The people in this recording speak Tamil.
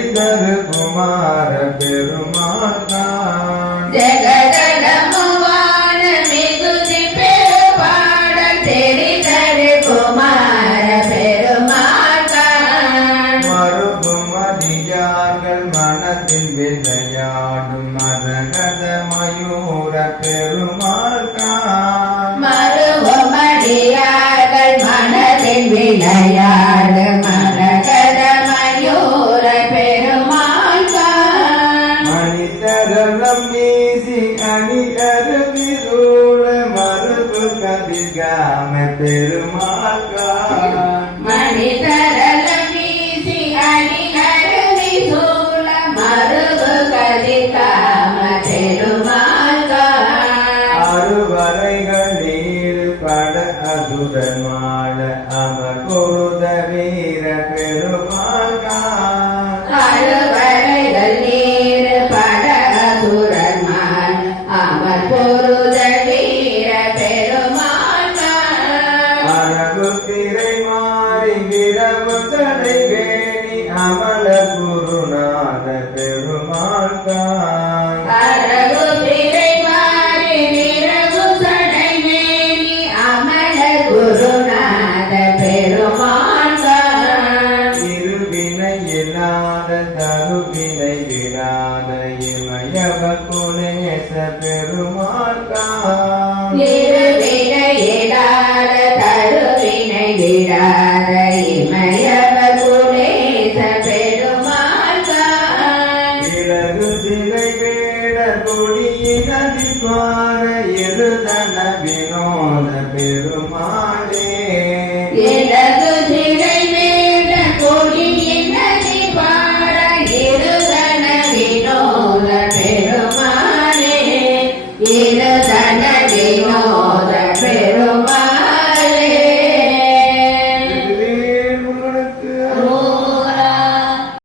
தெரிந்தது குமார பெருமாள் ஜெகதளமுவான மிகுதி பெருபாடல் தெரிதரு குமார பெருமாள் மறுகும் அடியார்கள் மனதில் விளையாடும் மரகத மயூர பெருமாள் மருவமடியார்கள் மனதில் விளையாடு மணிதரளம் வீசி அணிகரு விருள மறுபு கதிகாம பெருமாள் மணிதரல வீசி அணி அருவி சூழ கதிகாம அறுவரைகள் நீர் பட அதுடன் மாட அமர் பொருத வீர பெருமாள் தடை வேணி அமல குருநாத பெருமாள் இல்லாத தருவினை இமயவ குலேச பெருமாள் திருவினையிடாத ಿ